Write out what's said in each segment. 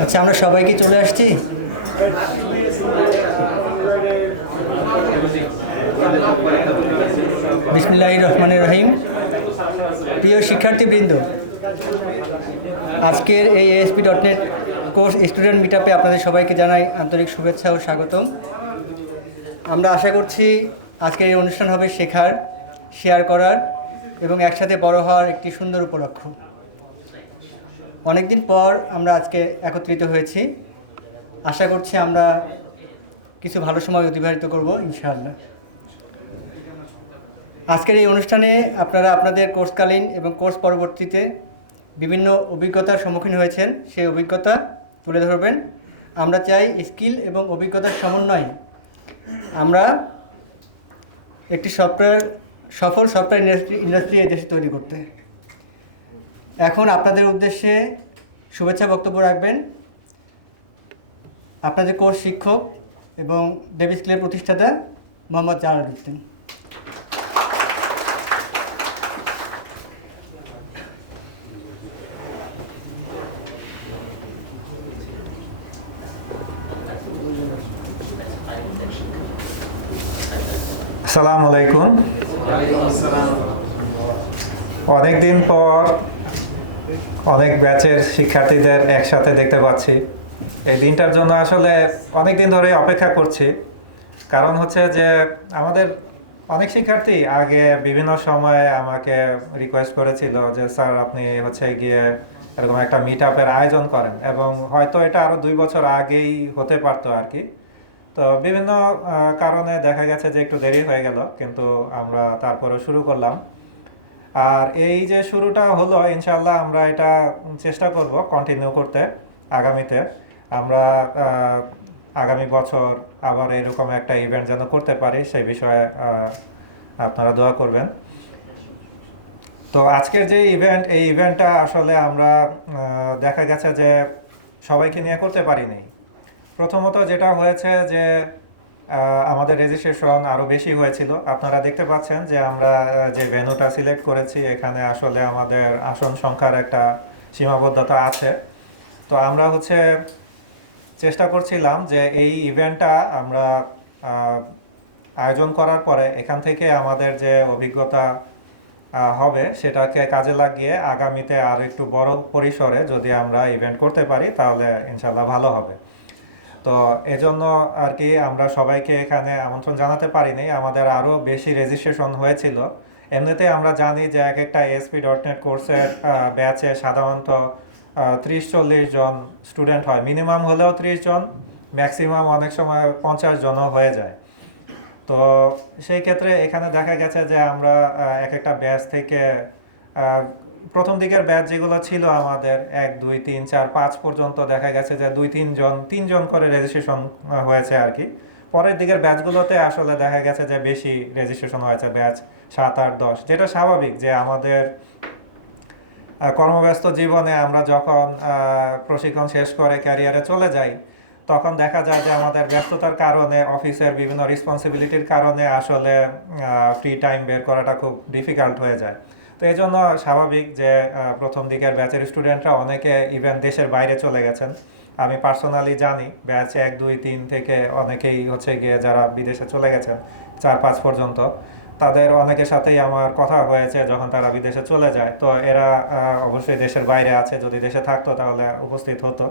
আচ্ছা, আমরা সবাই কি চলে আসছি? বিসমিল্লাহির রহমানির রহিম। প্রিয় শিক্ষার্থীবৃন্দ, আজকের এই ASP.NET কোর্স স্টুডেন্ট মিটআপে আপনাদের সবাইকে জানাই আন্তরিক শুভেচ্ছা ও স্বাগতম। আমরা আশা করছি আজকের এই অনুষ্ঠান হবে শেখার, শেয়ার করার এবং একসাথে বড় হওয়ার একটি সুন্দর উপলক্ষ। অনেকদিন পর আমরা আজকে একত্রিত হয়েছি। আশা করছি আমরা কিছু ভালো সময় অতিবাহিত করব ইনশাআল্লাহ। আজকের এই অনুষ্ঠানে আপনারা আপনাদের কোর্সকালীন এবং কোর্স পরবর্তীতে বিভিন্ন অভিজ্ঞতার সম্মুখীন হয়েছেন, সেই অভিজ্ঞতা তুলে ধরবেন। আমরা চাই স্কিল এবং অভিজ্ঞতার সমন্বয়ে আমরা একটি সফল সফটওয়্যার ইন্ডাস্ট্রি এই দেশে তৈরি করতে। এখন আপনাদের উদ্দেশ্যে শুভেচ্ছা বক্তব্য রাখবেন আপনাদের কোর্স শিক্ষক এবং ডেভি স্কিলের প্রতিষ্ঠাতা মোহাম্মদ জালালউদ্দিন। আসসালামু আলাইকুম। অনেকদিন পর অনেক ব্যাচের শিক্ষার্থীদের একসাথে দেখতে পাচ্ছি। এই দিনটার জন্য আসলে অনেক দিন ধরে অপেক্ষা করছি। কারণ হচ্ছে যে আমাদের অনেক শিক্ষার্থী আগে বিভিন্ন সময়ে আমাকে রিকোয়েস্ট করেছিল যে স্যার আপনি হচ্ছে গিয়ে এরকম একটা মিট আপের আয়োজন করেন, এবং হয়তো এটা আরও 2 বছর আগেই হতে পারতো আর কি। তো বিভিন্ন কারণে দেখা গেছে যে একটু দেরি হয়ে গেল, কিন্তু আমরা তারপরে শুরু করলাম। আর এই যে শুরুটা হলো, ইনশাল্লাহ আমরা এটা চেষ্টা করব কন্টিনিউ করতে আগামীতে। আমরা আগামী বছর আবার এরকম একটা ইভেন্ট যেন করতে পারি, সেই বিষয়ে আপনারা দোয়া করবেন। তো আজকের যে ইভেন্ট, এই ইভেন্টটা আসলে আমরা দেখা গেছে যে সবাইকে নিয়ে করতে পারিনি। প্রথমত যেটা হয়েছে যে আমাদের রেজিস্ট্রেশন আরও বেশি হয়েছিল। আপনারা দেখতে পাচ্ছেন যে আমরা যে ভেন্যুটা সিলেক্ট করেছি, এখানে আসলে আমাদের আসন সংখ্যার একটা সীমাবদ্ধতা আছে। তো আমরা হচ্ছে চেষ্টা করছিলাম যে এই ইভেন্টটা আমরা আয়োজন করার পরে এখান থেকে আমাদের যে অভিজ্ঞতা হবে সেটাকে কাজে লাগিয়ে আগামীতে আর একটু বড় পরিসরে যদি আমরা ইভেন্ট করতে পারি তাহলে ইনশাল্লাহ ভালো হবে। তো এজন্য আর কি আমরা সবাইকে এখানে আমন্ত্রণ জানাতে পারিনি, আমাদের আরও বেশি রেজিস্ট্রেশন হয়েছিল। এমনিতে আমরা জানি যে এক একটা ASP.NET কোর্সের ব্যাচে সাধারণত 30-40 জন স্টুডেন্ট হয়, মিনিমাম হলেও 30 জন, ম্যাক্সিমাম অনেক সময় 50 জনও হয়ে যায়। তো সেই ক্ষেত্রে এখানে দেখা গেছে যে আমরা এক একটা ব্যাচ থেকে প্রথম দিকের ব্যাচ যেগুলো ছিল আমাদের 1 2 3 4 5 পর্যন্ত দেখা গেছে যে 2 3 জন করে রেজিস্ট্রেশন হয়েছে আর কি। পরের দিকের ব্যাচগুলোতে আসলে দেখা গেছে যে বেশি রেজিস্ট্রেশন হয়েছে, ব্যাচ 7 8 10, যেটা স্বাভাবিক যে আমাদের কর্মব্যস্ত জীবনে আমরা যখন প্রশিক্ষণ শেষ করে ক্যারিয়ারে চলে যাই, তখন দেখা যায় যে আমাদের ব্যস্ততার কারণে, অফিসের বিভিন্ন রেসপন্সিবিলিটির কারণে আসলে ফ্রি টাইম বের করাটা খুব ডিফিকাল্ট হয়ে যায়। তো এই জন্য স্বাভাবিক যে প্রথম দিকের ব্যাচের স্টুডেন্টরা অনেকে ইভেন দেশের বাইরে চলে গেছেন। আমি পার্সোনালি জানি ব্যাচ 1 2 3 থেকে অনেকেই হচ্ছে গিয়ে যারা বিদেশে চলে গেছেন 4 5 পর্যন্ত, তাদের অনেকের সাথেই আমার কথা হয়েছে যখন তারা বিদেশে চলে যায়। তো এরা অবশ্যই দেশের বাইরে আছে, যদি দেশে থাকতো তাহলে উপস্থিত হতো।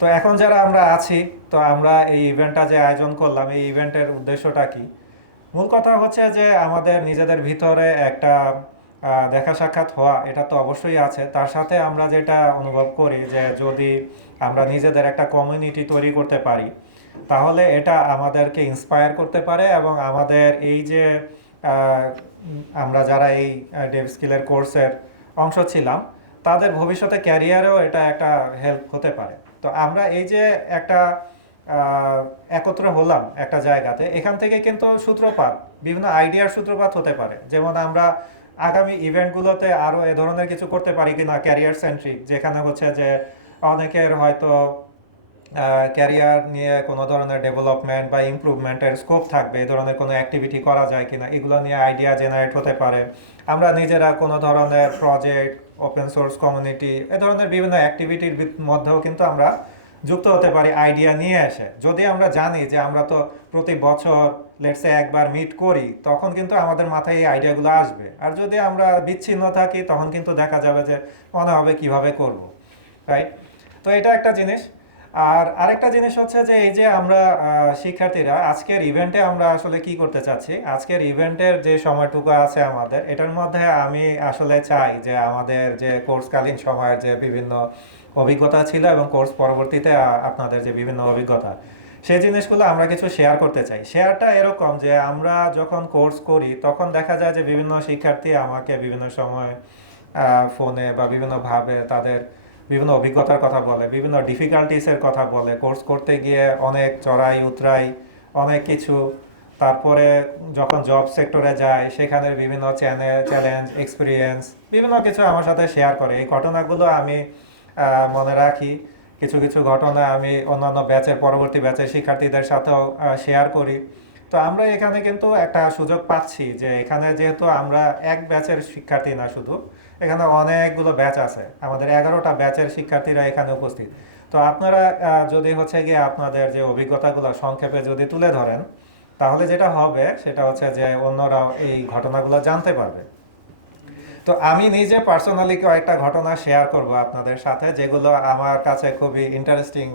তো এখন যারা আমরা আছি, তো আমরা এই ইভেন্টটা যে আয়োজন করলাম, এই ইভেন্টের উদ্দেশ্যটা কি? মূল কথা হচ্ছে যে আমাদের নিজেদের ভিতরে একটা দেখা সাক্ষাৎ হওয়া, এটা তো অবশ্যই আছে। তার সাথে আমরা যেটা অনুভব করি যে যদি আমরা নিজেদের একটা কমিউনিটি তৈরি করতে পারি, তাহলে এটা আমাদেরকে ইন্সপায়ার করতে পারে, এবং আমাদের এই যে আমরা যারা এই ডেভ স্কিলের কোর্সের অংশ ছিলাম, তাদের ভবিষ্যতে ক্যারিয়ারেও এটা একটা হেল্প হতে পারে। তো আমরা এই যে একটা একত্র হলাম একটা জায়গাতে, এখান থেকে কিন্তু সূত্রপাত, বিভিন্ন আইডিয়ার সূত্রপাত হতে পারে। যেমন আমরা আগামী ইভেন্টগুলোতে আরও এ ধরনের কিছু করতে পারি কিনা, ক্যারিয়ার সেন্ট্রিক, যেখানে হচ্ছে যে অনেকের হয়তো ক্যারিয়ার নিয়ে কোনো ধরনের ডেভেলপমেন্ট বা ইমপ্রুভমেন্টের স্কোপ থাকবে, এই ধরনের কোনো অ্যাক্টিভিটি করা যায় কিনা, এগুলো নিয়ে আইডিয়া জেনারেট হতে পারে। আমরা নিজেরা কোনো ধরনের প্রজেক্ট ওপেন সোর্স কমিউনিটি, এ ধরনের বিভিন্ন অ্যাক্টিভিটির মধ্যেও কিন্তু আমরা যুক্ত হতে পারি আইডিয়া নিয়ে এসে। যদি আমরা জানি যে আমরা তো প্রতি বছর লেটসে একবার মিট করি, তখন কিন্তু আমাদের মাথায় এই আইডিয়াগুলো আসবে। আর যদি আমরা বিচ্ছিন্ন থাকি, তখন কিন্তু দেখা যাবে যে মনে হবে কিভাবে করব, রাইট? তো এটা একটা জিনিস। আর আরেকটা জিনিস হচ্ছে যে এই যে আমরা শিক্ষার্থীরা আজকের ইভেন্টে আমরা আসলে কি করতে চাচ্ছি, আজকের ইভেন্টের যে সময়টুকু আছে আমাদের, এটার মধ্যে আমি আসলে চাই যে আমাদের যে কোর্সকালীন সময়ের যে বিভিন্ন অভিজ্ঞতা ছিল এবং কোর্স পরবর্তীতে আপনাদের যে বিভিন্ন অভিজ্ঞতা, সেই জিনিসগুলো আমরা কিছু শেয়ার করতে চাই। শেয়ারটা এরকম যে আমরা যখন কোর্স করি তখন দেখা যায় যে বিভিন্ন শিক্ষার্থী আমাকে বিভিন্ন সময় ফোনে বা বিভিন্নভাবে তাদের বিভিন্ন অভিজ্ঞতার কথা বলে, বিভিন্ন ডিফিকাল্টিসের কথা বলে, কোর্স করতে গিয়ে অনেক চড়াই উতরাই অনেক কিছু। তারপরে যখন জব সেক্টরে যায় সেখানের বিভিন্ন চ্যালেঞ্জ এক্সপিরিয়েন্স বিভিন্ন কিছু আমার সাথে শেয়ার করে। এই ঘটনাগুলো আমি মনে রাখি। কিছু কিছু ঘটনা আমি অন্যান্য ব্যাচের পরবর্তী ব্যাচের শিক্ষার্থীদের সাথেও শেয়ার করি। তো আমরা এখানে কিন্তু একটা সুযোগ পাচ্ছি যে এখানে যেহেতু আমরা এক ব্যাচের শিক্ষার্থী না শুধু, এখানে অনেকগুলো ব্যাচ আছে, আমাদের 11টা ব্যাচের শিক্ষার্থীরা এখানে উপস্থিত। তো আপনারা যদি হচ্ছে গিয়ে আপনাদের যে অভিজ্ঞতাগুলো সংক্ষেপে যদি তুলে ধরেন, তাহলে যেটা হবে সেটা হচ্ছে যে অন্যরাও এই ঘটনাগুলো জানতে পারবে। তো আমি নিজে পার্সোনালি কয়েকটা ঘটনা শেয়ার করব আপনাদের সাথে, যেগুলো আমার কাছে খুবই ইন্টারেস্টিং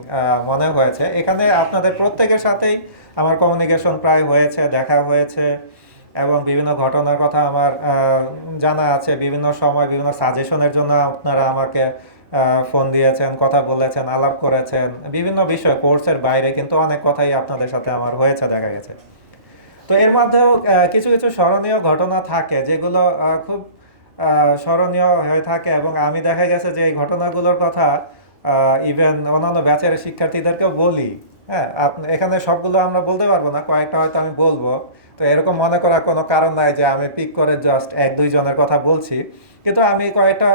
মনে হয়েছে। এখানে আপনাদের প্রত্যেকের সাথেই আমার কমিউনিকেশন প্রায় হয়েছে, দেখা হয়েছে, এবং বিভিন্ন ঘটনার কথা আমার জানা আছে। বিভিন্ন সময় বিভিন্ন সাজেশনের জন্য আপনারা আমাকে ফোন দিয়েছেন, কথা বলেছেন, আলাপ করেছেন বিভিন্ন বিষয়। কোর্সের বাইরে কিন্তু অনেক কথাই আপনাদের সাথে আমার হয়েছে, দেখা গেছে। তো এর মধ্যেও কিছু কিছু স্মরণীয় ঘটনা থাকে যেগুলো খুব স্মরণীয় হয়ে থাকে, এবং আমি দেখা গেছে যে এই ঘটনাগুলোর কথা ইভেন অন্যান্য ব্যাচের শিক্ষার্থীদেরকেও বলি। হ্যাঁ, এখানে সবগুলো আমরা বলতে পারবো না, কয়েকটা হয়তো আমি বলবো। তো এরকম মনে করার কোনো কারণ নাই যে আমি পিক করে জাস্ট এক দুই জনের কথা বলছি, কিন্তু আমি কয়েকটা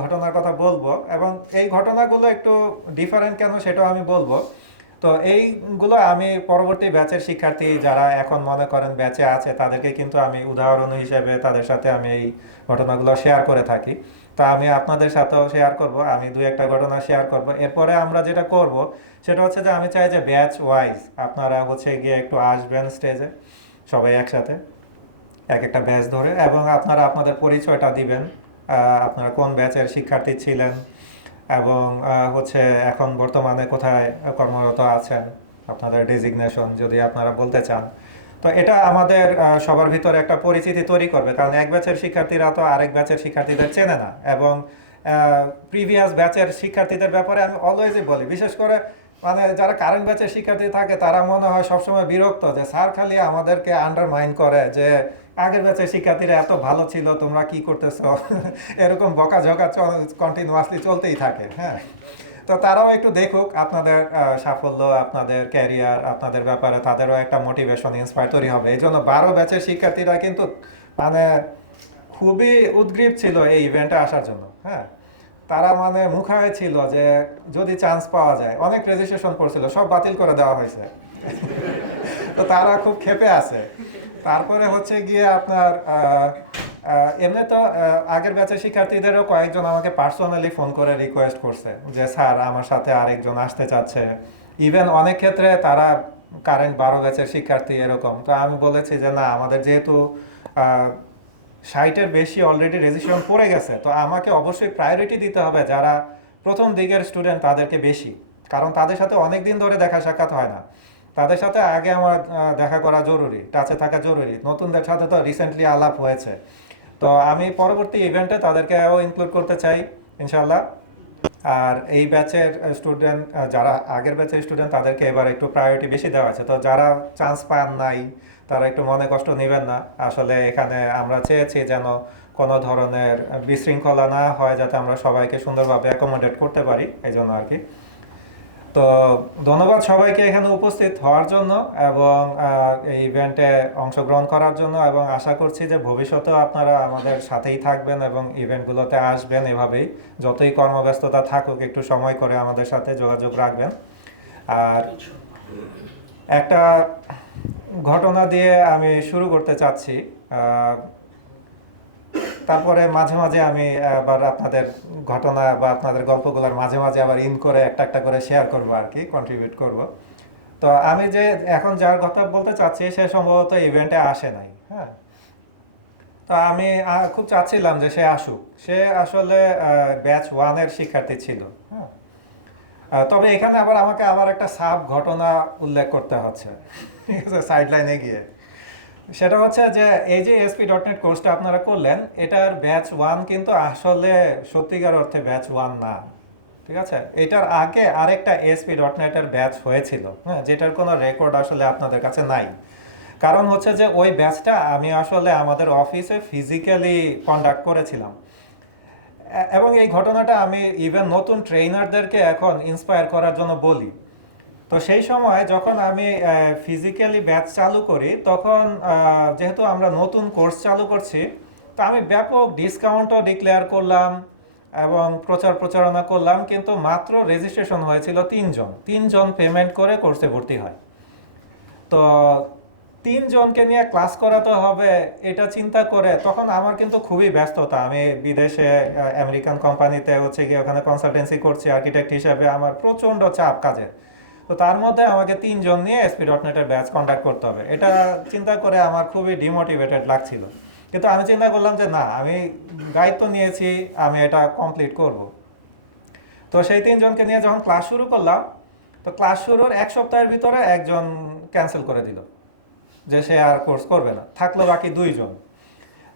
ঘটনার কথা বলবো, এবং এই ঘটনাগুলো একটু ডিফারেন্ট কেন সেটাও আমি বলবো। তো এইগুলো আমি পরবর্তী ব্যাচের শিক্ষার্থী যারা এখন মনে করেন ব্যাচে আছে, তাদেরকে কিন্তু আমি উদাহরণ হিসেবে তাদের সাথে আমি এই ঘটনাগুলো শেয়ার করে থাকি। তো আমি আপনাদের সাথেও শেয়ার করব, আমি দুই একটা ঘটনা শেয়ার করব। এরপরে আমরা যেটা করব সেটা হচ্ছে যে আমি চাই যে ব্যাচ ওয়াইজ আপনারা হচ্ছে গিয়ে একটু আসবেন স্টেজে সবাই একসাথে, এক একটা ব্যাচ ধরে, এবং আপনারা আপনাদের পরিচয়টা দিবেন, আপনারা কোন ব্যাচের শিক্ষার্থী ছিলেন, এবং হচ্ছে এখন বর্তমানে কোথায় কর্মরত আছেন, আপনাদের ডেজিগনেশন যদি আপনারা বলতে চান। তো এটা আমাদের সবার ভিতরে একটা পরিচিতি তৈরি করবে, কারণ এক ব্যাচের শিক্ষার্থীরা তো আরেক ব্যাচের শিক্ষার্থীদের চেনে না। এবং প্রিভিয়াস ব্যাচের শিক্ষার্থীদের ব্যাপারে আমি অলওয়েজই বলি, বিশেষ করে মানে যারা কারেন্ট ব্যাচের শিক্ষার্থী থাকে তারা মনে হয় সবসময় বিরক্ত যে স্যার খালি আমাদেরকে আন্ডারমাইন করে, যে আগের ব্যাচের শিক্ষার্থীরা এত ভালো ছিল, তোমরা কি করতেছো এরকম বকাঝকা কন্টিনিউয়াসলি চলতেই থাকে। হ্যাঁ, তো তারাও একটু দেখুক আপনাদের সাফল্য, আপনাদের ক্যারিয়ার, আপনাদের ব্যাপারে তাদেরও একটা মোটিভেশন ইন্সপায়ার তৈরি হবে। এই জন্য 12 ব্যাচের শিক্ষার্থীরা কিন্তু মানে খুবই উদ্গ্রীব ছিল এই ইভেন্টে আসার জন্য। হ্যাঁ, তারা মানে মুখায় ছিল যে যদি চান্স পাওয়া যায়, অনেক রেজিস্ট্রেশন করছিল, সব বাতিল করে দেওয়া হয়েছে। তো তারা খুব ক্ষেপে আছে। তারপরে হচ্ছে গিয়ে আপনার এমনি তো আগের ব্যাচের শিক্ষার্থীদেরও কয়েকজন আমাকে পার্সোনালি ফোন করে রিকোয়েস্ট করছে যে স্যার আমার সাথে আরেকজন আসতে চাচ্ছে। ইভেন অনেক ক্ষেত্রে তারা কারেন্ট 12 ব্যাচের শিক্ষার্থী এরকম। তো আমি বলেছি যে না, আমাদের যেহেতু 60-এর বেশি অলরেডি রেজিস্ট্রেশন পড়ে গেছে, তো আমাকে অবশ্যই প্রায়োরিটি দিতে হবে যারা প্রথম দিকের স্টুডেন্ট তাদেরকে বেশি, কারণ তাদের সাথে অনেক দিন ধরে দেখা সাক্ষাৎ হয় না। তাদের সাথে আগে আমার দেখা করা জরুরি, টাচে থাকা জরুরি। নতুনদের সাথে তো রিসেন্টলি আলাপ হয়েছে। তো আমি পরবর্তী ইভেন্টে তাদেরকেও ইনক্লুড করতে চাই ইনশাল্লাহ। আর এই ব্যাচের স্টুডেন্ট যারা আগের ব্যাচের স্টুডেন্ট তাদেরকে এবার একটু প্রায়োরিটি বেশি দেওয়া আছে। তো যারা চান্স পান নাই তারা একটু মনে কষ্ট নেবেন না। আসলে এখানে আমরা চেয়েছি যেন কোনো ধরনের বিশৃঙ্খলা না হয়, যাতে আমরা সবাইকে সুন্দরভাবে অ্যাকোমোডেট করতে পারি, এই জন্য আর কি। তো ধন্যবাদ সবাইকে এখানে উপস্থিত হওয়ার জন্য এবং এই ইভেন্টে অংশগ্রহণ করার জন্য, এবং আশা করছি যে ভবিষ্যতেও আপনারা আমাদের সাথেই থাকবেন এবং ইভেন্টগুলোতে আসবেন। এভাবেই যতই কর্মব্যস্ততা থাকুক একটু সময় করে আমাদের সাথে যোগাযোগ রাখবেন। আর একটা ঘটনা দিয়ে আমি শুরু করতে চাচ্ছি। তারপরে মাঝে মাঝে আমি আবার আপনাদের ঘটনা বা আপনাদের গল্পগুলোর মাঝে মাঝে আবার ইন করে একটা একটা করে শেয়ার করবো আর কি, কন্ট্রিবিউট করব। তো আমি যে এখন যার কথা বলতে চাচ্ছি সে সম্ভবত ইভেন্টে আসে নাই, হ্যাঁ। তো আমি খুব চাচ্ছিলাম যে সে আসুক। সে আসলে ব্যাচ 1-এর শিক্ষার্থী ছিল, হ্যাঁ। তবে এখানে আবার আমাকে আবার একটা সাব ঘটনা উল্লেখ করতে হচ্ছে, ঠিক আছে, সাইডলাইনে গিয়ে। সেটা হচ্ছে যে এই যে ASP.NET কোর্সটা আপনারা করলেন, এটার ব্যাচ 1 কিন্তু আসলে সত্যিকার অর্থে ব্যাচ 1 না, ঠিক আছে। এটার আগে আরেকটা ASP.NET এর ব্যাচ হয়েছিল, হ্যাঁ, যেটার কোনো রেকর্ড আসলে আপনাদের কাছে নাই। কারণ হচ্ছে যে ওই ব্যাচটা আমি আসলে আমাদের অফিসে ফিজিক্যালি কন্ডাক্ট করেছিলাম, এবং এই ঘটনাটা আমি ইভেন নতুন ট্রেনারদেরকে এখন ইন্সপায়ার করার জন্য বলি। তো সেই সময় যখন আমি ফিজিক্যালি ব্যাচ চালু করি, তখন যেহেতু আমরা নতুন কোর্স চালু করছি, তো আমি ব্যাপক ডিসকাউন্টও ডিক্লেয়ার করলাম এবং প্রচারণা করলাম, কিন্তু মাত্র রেজিস্ট্রেশন হয়েছিল 3 জন পেমেন্ট করে কোর্সে ভর্তি হয়। তো 3 জনকে নিয়ে ক্লাস করাতে হবে এটা চিন্তা করে তখন আমার কিন্তু খুবই ব্যস্ততা। আমি বিদেশে আমেরিকান কোম্পানিতে হচ্ছে গিয়ে ওখানে কনসালটেন্সি করছি আর্কিটেক্ট হিসেবে, আমার প্রচণ্ড চাপ কাজের। তো তার মধ্যে আমাকে 3 জন নিয়ে ASP.NET এর ব্যাচ কন্ডাক্ট করতে হবে, এটা চিন্তা করে আমার খুবই ডিমোটিভেটেড লাগছিল। কিন্তু আমি চিন্তা করলাম যে না, আমি দায়িত্ব নিয়েছি, আমি এটা কমপ্লিট করব। তো সেই 3 জনকে নিয়ে যখন ক্লাস শুরু করলাম, তো ক্লাস শুরুর 1 সপ্তাহের ভিতরে একজন ক্যান্সেল করে দিল যে সে আর কোর্স করবে না, থাকলো বাকি 2 জন।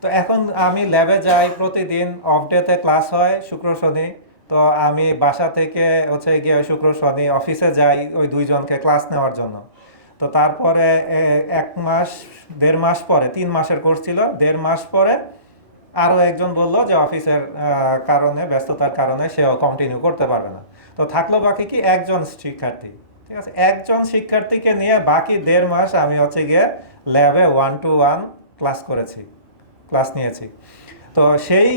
তো এখন আমি ল্যাবে যাই প্রতিদিন, অফ ডেতে ক্লাস হয় শুক্র শনি। তো আমি বাসা থেকে হচ্ছে গিয়ে শুক্র শনি অফিসে যাই ওই 2 জনকে ক্লাস নেওয়ার জন্য। তো তারপরে 1 মাস 1.5 মাস পরে, 3 মাসের কোর্স ছিল, 1.5 মাস পরে আরও একজন বলল যে অফিসের কারণে, ব্যস্ততার কারণে সেও কন্টিনিউ করতে পারবে না। তো থাকলো বাকি কি একজন শিক্ষার্থী, ঠিক আছে। একজন শিক্ষার্থীকে নিয়ে বাকি 1.5 মাস আমি হচ্ছে গিয়ে ল্যাবে 1-to-1 ক্লাস নিয়েছি। তো সেই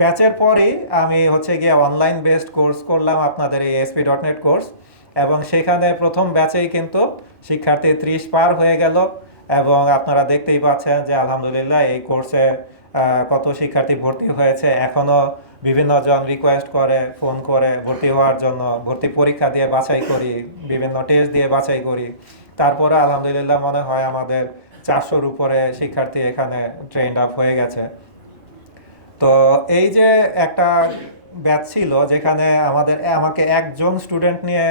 ব্যাচের পরেই আমি হচ্ছে গিয়ে অনলাইন বেসড কোর্স করলাম আপনাদের এই ASP.NET কোর্স, এবং সেখানে প্রথম ব্যাচেই কিন্তু শিক্ষার্থী 30 পার হয়ে গেল। এবং আপনারা দেখতেই পাচ্ছেন যে আলহামদুলিল্লাহ এই কোর্সে কত শিক্ষার্থী ভর্তি হয়েছে। এখনও বিভিন্ন জন রিকোয়েস্ট করে, ফোন করে ভর্তি হওয়ার জন্য। ভর্তি পরীক্ষা দিয়ে বাছাই করি, বিভিন্ন টেস্ট দিয়ে বাছাই করি। তারপরে আলহামদুলিল্লাহ মনে হয় আমাদের 400-র উপরে শিক্ষার্থী এখানে ট্রেন্ড আপ হয়ে গেছে। তো এই যে একটা ব্যাচ ছিল যেখানে আমাকে একজন স্টুডেন্ট নিয়ে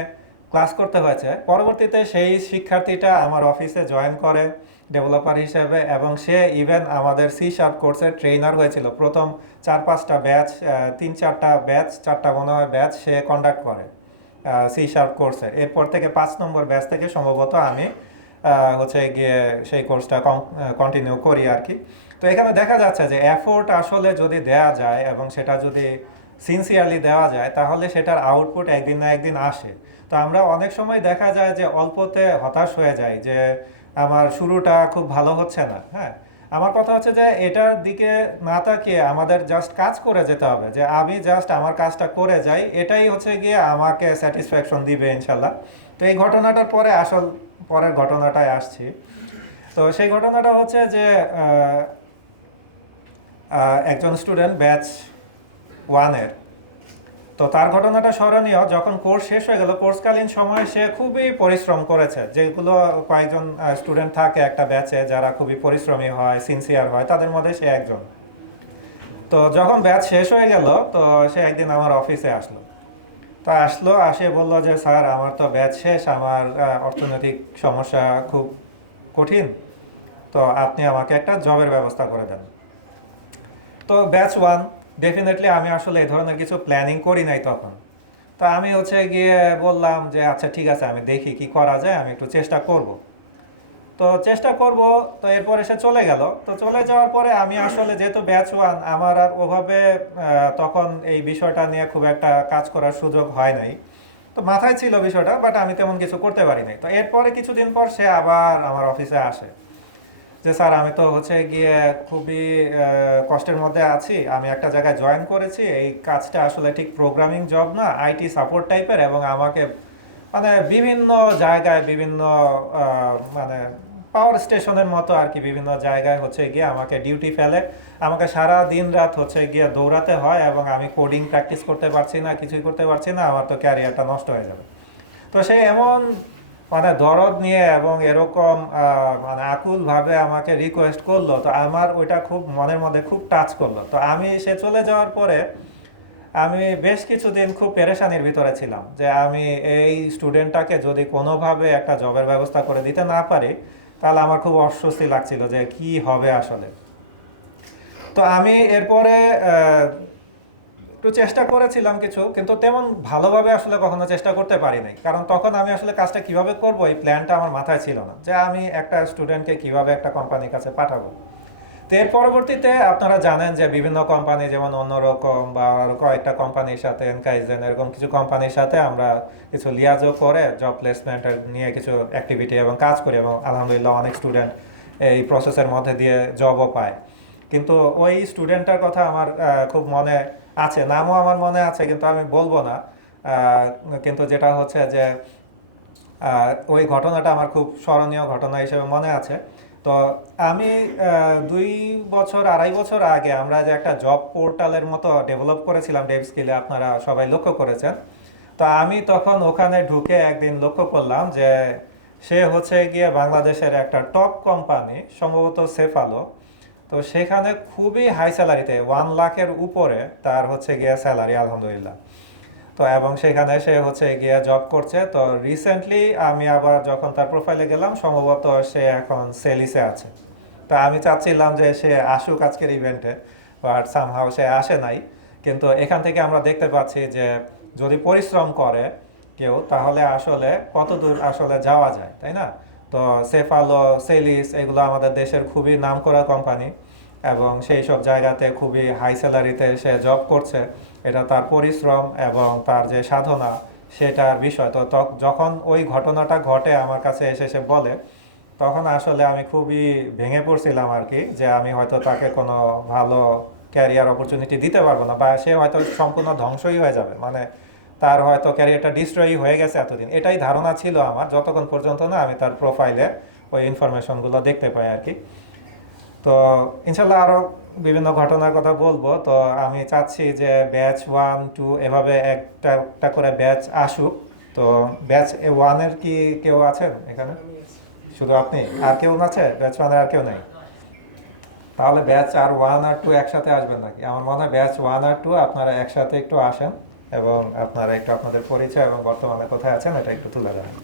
ক্লাস করতে হয়েছে, পরবর্তীতে সেই শিক্ষার্থীটা আমার অফিসে জয়েন করে ডেভেলপার হিসেবে, এবং সে ইভেন আমাদের C# কোর্সের ট্রেনার হয়েছিল। প্রথম 4-5টা ব্যাচ, 3-4টা ব্যাচ, 4টা মনে হয় ব্যাচ সে কন্ডাক্ট করে C# কোর্সের। এরপর থেকে 5 নম্বর ব্যাচ থেকে সম্ভবত আমি হচ্ছে গিয়ে সেই কোর্সটা কন্টিনিউ করি আর কি। তো এখানে দেখা যাচ্ছে যে এফোর্ট আসলে যদি দেওয়া যায় এবং সেটা যদি সিনসিয়ারলি দেওয়া যায়, তাহলে সেটার আউটপুট একদিন না একদিন আসে। তো আমরা অনেক সময় দেখা যায় যে অল্পতে হতাশ হয়ে যায়, যে আমার শুরুটা খুব ভালো হচ্ছে না, হ্যাঁ। আমার কথা হচ্ছে যে এটার দিকে না তাকিয়ে আমাদের জাস্ট কাজ করে যেতে হবে, যে আমি জাস্ট আমার কাজটা করে যাই, এটাই হচ্ছে গিয়ে আমাকে স্যাটিসফ্যাকশন দিবে ইনশাল্লাহ। তো এই ঘটনাটার পরে পরের ঘটনাটায় আসছি। তো সেই ঘটনাটা হচ্ছে যে একজন স্টুডেন্ট ব্যাচ 1-এর, তো তার ঘটনাটা স্মরণীয়। যখন কোর্স শেষ হয়ে গেল, কোর্সকালীন সময়ে সে খুবই পরিশ্রম করেছে। যেগুলো কয়েকজন স্টুডেন্ট থাকে একটা ব্যাচে যারা খুবই পরিশ্রমী হয়, সিনসিয়ার হয়, তাদের মধ্যে সে একজন। তো যখন ব্যাচ শেষ হয়ে গেল, তো সে একদিন আমার অফিসে আসলো। আসে বললো যে স্যার, আমার তো ব্যাচ শেষ, আমার অর্থনৈতিক সমস্যা খুব কঠিন, তো আপনি আমাকে একটা জবের ব্যবস্থা করে দেন। তো ব্যাচ 1, ডেফিনেটলি আমি আসলে এই ধরনের কিছু প্ল্যানিং করি নাই তখন। তো আমি হচ্ছে গিয়ে বললাম যে আচ্ছা ঠিক আছে, আমি দেখি কি করা যায়, আমি একটু চেষ্টা করব। তো এরপরে সে চলে গেল। তো চলে যাওয়ার পরে আমি আসলে যেহেতু ব্যাচ 1, আমার আর ওভাবে তখন এই বিষয়টা নিয়ে খুব একটা কাজ করার সুযোগ হয় নাই। তো মাথায় ছিল বিষয়টা, বাট আমি তেমন কিছু করতে পারি নাই। তো এরপরে কিছুদিন পর সে আবার আমার অফিসে আসে যে স্যার, আমি তো হচ্ছে গিয়ে খুবই কষ্টের মধ্যে আছি, আমি একটা জায়গায় জয়েন করেছি, এই কাজটা আসলে ঠিক প্রোগ্রামিং জব না, আইটি সাপোর্ট টাইপের, এবং আমাকে মানে বিভিন্ন জায়গায় বিভিন্ন মানে পাওয়ার স্টেশনের মতো আর কি, বিভিন্ন জায়গায় হচ্ছে গিয়ে আমাকে ডিউটি ফেলে, আমাকে সারা দিন রাত হচ্ছে গিয়ে দৌড়াতে হয়, এবং আমি কোডিং প্র্যাকটিস করতে পারছি না, কিছুই করতে পারছি না, আমার তো ক্যারিয়ারটা নষ্ট হয়ে যাবে। তো সে এমন মানে দরদ নিয়ে এবং এরকম মানে আকুলভাবে আমাকে রিকোয়েস্ট করলো, তো আমার ওইটা খুব মনের মধ্যে খুব টাচ করলো। তো আমি সে চলে যাওয়ার পরে আমি বেশ কিছুদিন খুব পেরেশানির ভিতরে ছিলাম যে আমি এই স্টুডেন্টটাকে যদি কোনোভাবে একটা জবের ব্যবস্থা করে দিতে না পারি, তাহলে আমার খুব অস্বস্তি লাগছিল যে কি হবে আসলে। তো আমি এরপরে একটু চেষ্টা করেছিলাম কিছু, কিন্তু তেমন ভালোভাবে আসলে কখনো চেষ্টা করতে পারি নাই, কারণ তখন আমি আসলে কাজটা কিভাবে করব এই প্ল্যানটা আমার মাথায় ছিল না, যে আমি একটা স্টুডেন্টকে কিভাবে একটা কোম্পানির কাছে পাঠাবো। তো এর পরবর্তীতে আপনারা জানেন যে বিভিন্ন কোম্পানি, যেমন অন্যরকম বা আরো কয়েকটা কোম্পানির সাথে, এনকাইজেন, এরকম কিছু কোম্পানির সাথে আমরা কিছু লিয়াজও করে জব প্লেসমেন্ট নিয়ে কিছু অ্যাক্টিভিটি এবং কাজ করি, এবং আলহামদুলিল্লাহ অনেক স্টুডেন্ট এই প্রসেসের মধ্যে দিয়ে জবও পায়। কিন্তু ওই স্টুডেন্টটার কথা আমার খুব মনে আছে, নামও আমার মনে আছে, কিন্তু আমি বলবো না। আহ, কিন্তু যেটা হচ্ছে যে ওই ঘটনাটা আমার খুব স্মরণীয় ঘটনা হিসেবে মনে আছে। তো আমি 2 বছর 2.5 বছর আগে আমরা যে একটা জব পোর্টালের মতো ডেভেলপ করেছিলাম ডেভ স্কিলে, আপনারা সবাই লক্ষ্য করেছেন। তো আমি তখন ওখানে ঢুকে একদিন লক্ষ্য করলাম যে সে হচ্ছে গিয়ে বাংলাদেশের একটা টপ কোম্পানি, সম্ভবত সেফালো। তো সেখানে খুবই হাই স্যালারিতে, 1 লাখের উপরে তার হচ্ছে গিয়ে স্যালারি, আলহামদুলিল্লাহ। তো এবং সেখানে সে হচ্ছে গিয়ে জব করছে। তো রিসেন্টলি আমি আবার যখন তার প্রোফাইলে গেলাম, সম্ভবত সে এখন সেলিসে আছে। তো আমি চাচ্ছিলাম যে সে আসুক আজকের ইভেন্টে, বাট সামহাও সে আসে নাই। কিন্তু এখান থেকে আমরা দেখতে পাচ্ছি যে যদি পরিশ্রম করে কেউ, তাহলে আসলে কত দূর আসলে যাওয়া যায়, তাই না? তো সেফালো, সেলিস, এগুলো আমাদের দেশের খুবই নামকরা কোম্পানি, এবং সেই সব জায়গাতে খুবই হাই স্যালারিতে সে জব করছে। এটা তার পরিশ্রম এবং তার যে সাধনা, সেটার বিষয়। তো যখন ওই ঘটনাটা ঘটে আমার কাছে এসে সে বলে, তখন আসলে আমি খুবই ভেঙে পড়ছিলাম আর কি, যে আমি হয়তো তাকে কোনো ভালো ক্যারিয়ার অপরচুনিটি দিতে পারবো না, বা সে হয়তো সম্পূর্ণ ধ্বংসই হয়ে যাবে, মানে তার হয়তো ক্যারিয়ারটা ডিস্ট্রয় হয়ে গেছে এতদিন, এটাই ধারণা ছিল আমার, যতক্ষণ পর্যন্ত না আমি তার প্রোফাইলে ওই ইনফরমেশনগুলো দেখতে পাই আর কি। তো ইনশাল্লাহ আরও বিভিন্ন ঘটনার কথা বলবো। তো আমি চাচ্ছি যে ব্যাচ 1 2 এভাবে একটা একটা করে ব্যাচ আসুক। তো ব্যাচ 1-এর কি কেউ আছেন এখানে? শুধু আপনি? আর কেউ আছে ব্যাচ 1-এর? আর কেউ নেই? তাহলে ব্যাচ আর 1 আর 2 একসাথে আসবেন নাকি? আমার মনে হয় ব্যাচ 1 আর 2 আপনারা একসাথে একটু আসেন, এবং আপনারা একটু আপনাদের পরিচয় এবং বর্তমানে কোথায় আছেন এটা একটু তুলে ধরেন।